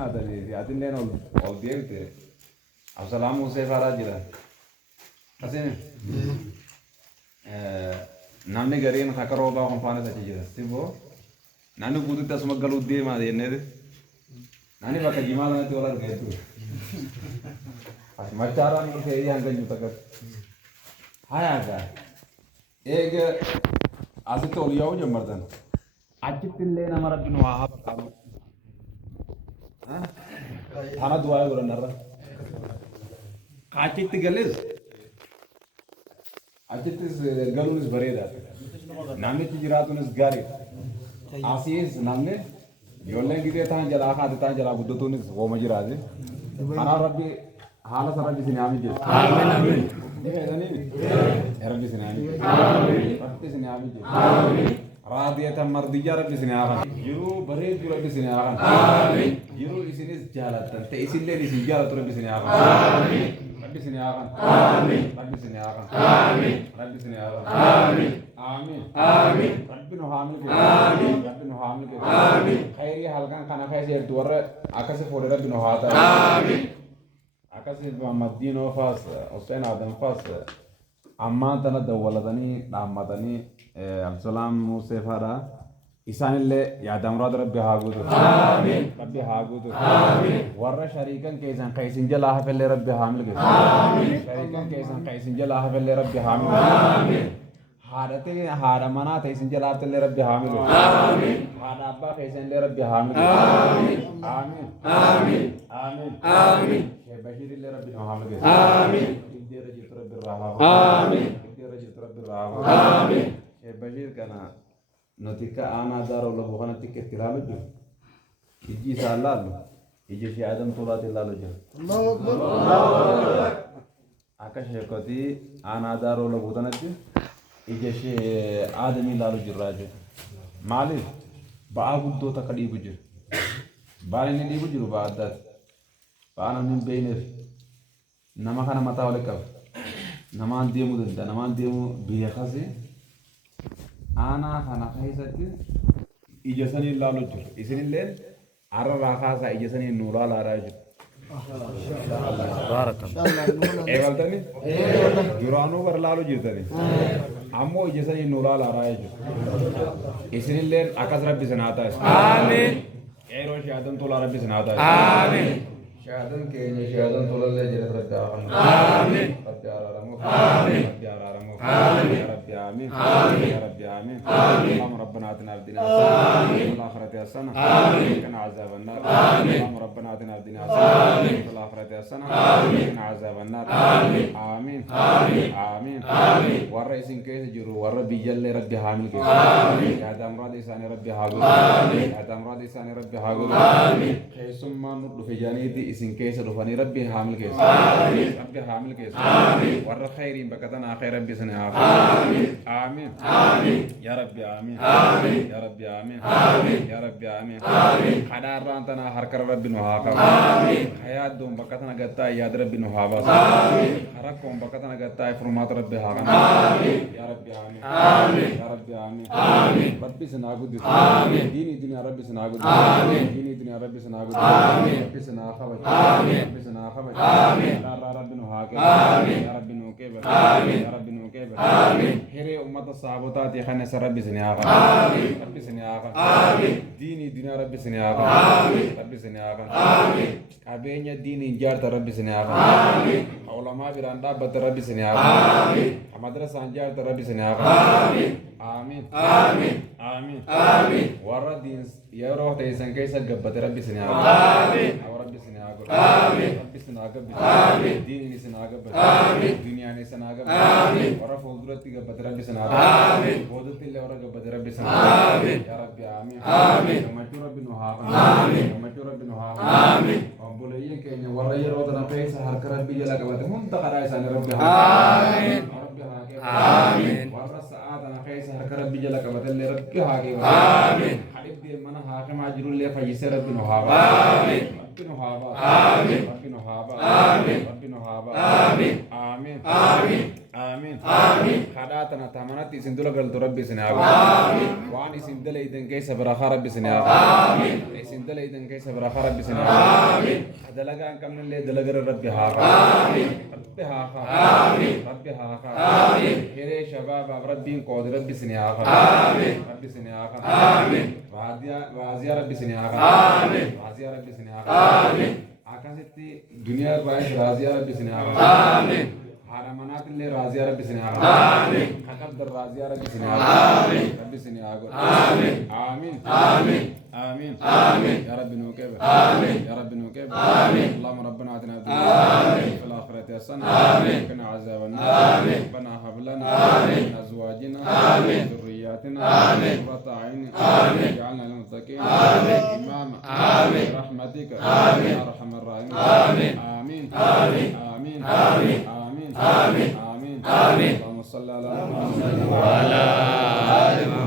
هذا اللي قاعدين لنا والبيت عبد السلام موسى فراجلا حسين namni gariin akka roobaa konfaana isa jira siboo namni guututti asuma galuu deemaa jennee namni bakka jimaa sanatti wal argeetu machaaraan dhufee hanga jiru takka hayaagaa eega asitti ol yaa'uu jammartan achitti illee nama rabbiin waa hafa qabu Hana dua ya orang nara. Acit tiga les. Acit is galus bereda. Namne tijiratunis gari. Asis namne. Yolen kita tahan jala akad tahan jala budu tunis goma jirade. Hana Rabbi hala sara di sini amin jil. Amin amin. Rabbi sini amin. Rabbi sini amin jil. Amin. راضية مرضية رب سنياغا يرو بريد رب سنياغا آمين يرو إسنيس جالتا تأسين لين إسن جالت رب سنياغا آمين رب سنياغا آمين رب سنياغا آمين رب سنياغا آمين آمين آمين رب نحامل كده آمين رب نحامل كده آمين خيري حلقان كان خير سير دوار أكاسي فور رب نحاتا آمين أكاسي مدينو فاس حسين آدم فاس أمان تنا دولتني نامتني عبد السلام موسى فارا إسان اللي يادم راد ربي هاغودو آمين ربي هاغودو آمين ورا شريكا كيسان قيسين جلاها في اللي ربي حامل كيس آمين شريكا كيسان قيسين جلاها في اللي ربي حامل آمين حارتي حارمنا تيسين جلاها في اللي ربي حامل آمين حاربا كيسين اللي ربي حامل آمين آمين آمين آمين آمين شيخ بشير اللي ربي حامل كيس آمين إدي رجيت ربي الرحمة آمين إدي رجيت ربي الرحمة آمين بشير كان نتيكا أنا دار ولا بخنا تيكا تلالو جو يجي سالالو يجي في آدم طولات لالو جو الله أكبر أكش يكتي أنا دار ولا بخنا تي يجي في آدمي لالو جراجو مالي بعض دو تكلي بجر بالي ندي بجر بعدات فأنا من بينه نما خنا متى ولا كف نما ديمو ده نما ديمو بيخزي أنا خنا خيساتي إجازني لالو جر إسني لين أرى راخاسا إجازني نورا لاراجو بارك الله إيه قلتني جورانو ور لالو جرتني أمو إجازني نورا لاراجو إسني لين أكاس ربي سناتا آمين إيه روش آدم تولا ربي سناتا آمين شهادن كيني شهادن تولا لي جرت ربي آمين ربي آرامو آمين ربي آرامو آمين ربي آمين آمين يا ربي آمين آمين اللهم ربنا آتنا في الدنيا حسنة وفي الآخرة حسنة وقنا عذاب النار اللهم ربنا آتنا في الدنيا حسنة وفي الآخرة حسنة وقنا عذاب النار آمين آمين آمين آمين والرئيس كيس جرو والربي جل ربي حامل كيس يا دام رادي ساني ربي حاضر يا دام رادي ساني ربي حاضر ثم نور في جانيتي اسم كيس رفاني ربي حامل كيس ربي حامل كيس ور خيرين بكتنا خير ربي سنة آمين آمين آمين يا ربي آمين آمين يا ربي آمين آمين يا ربي آمين آمين حدار رانتنا حركر ربي نهاك آمين حياة دوم بكتنا قطع يا ربي نهاك آمين حركهم بكتنا قطع فرمات ربي هاك آمين يا ربي آمين آمين يا ربي آمين آمين ربي سنعبد آمين ديني دنيا ربي سنعبد آمين ديني دنيا ربي سنعبد آمين ربي سنعخبج آمين ربي سنعخبج آمين يا ربي نهاك آمين يا ربي نوكيب آمين يا ربي نوكيب آمين هري أمة الصحابة خنس ربي سنياغا آمين ربي سنياغا آمين ديني دنيا ربي سنياغا آمين ربي سنياغا آمين كابينيا ديني جارت ربي سنياغا آمين علماء براندا بد ربي سنياغا آمين مدرسة جارت ربي سنياغا آمين آمين آمين آمين آمين ورا دين يا روح تيسن كيسا قبت ربي سنياغا آمين ربي سنياغا آمين ربي سنياغا آمين ديني سنياغا آمين دنيا سنياغا آمين ورا فوزرتي قبت ربي سنياغا آمين فوزرتي اللي ورا قبت ربي سنياغا آمين يا ربي آمين آمين ومجد ربي نهاغا آمين ومجد ربي نهاغا آمين وبوليين كيني ورا يروتنا كيسا هرك ربي جلا قبت منتقى رئيسان ربي آمين ربي هاكي آمين ورا سعادنا كيسا هرك ربي جلا قبت اللي ربي هاكي آمين حبيب دي منا هاكي ماجرون اللي فجيسي ربي نهاغا آمين ربي نهاغا آمين ربي نهاغا آمين ربي نهاغا آمين آمين آمين آمين آمين خدات تنا تامنات سندولا قلت ربي سنعاق واني سندلا إذن كيس براخا ربي سنعاق سندلا إذن كيس براخا ربي سنعاق دلقا أن كمن اللي دلقر ربي هاقا ربي هاقا ربي هاقا هيري شباب ربي قود ربي سنعاق ربي سنعاق وازيا ربي سنعاق وازيا ربي سنعاق عكاستي دنيا بايش رازيا ربي سنعاق حرمانات اللي رازيا ربي سنعاق حقدر رازيا ربي سنعاق ربي سنعاق آمين آمين آمين آمين يا رب نوكب آمين يا رب نوكب آمين اللهم ربنا آتنا في الدنيا في الآخرة حسنة وقنا عذاب النار ربنا هب لنا من أزواجنا وذرياتنا قرة أعين واجعلنا للمتقين إماما برحمتك يا أرحم الراحمين آمين آمين آمين آمين آمين آمين اللهم صل على محمد وعلى آل محمد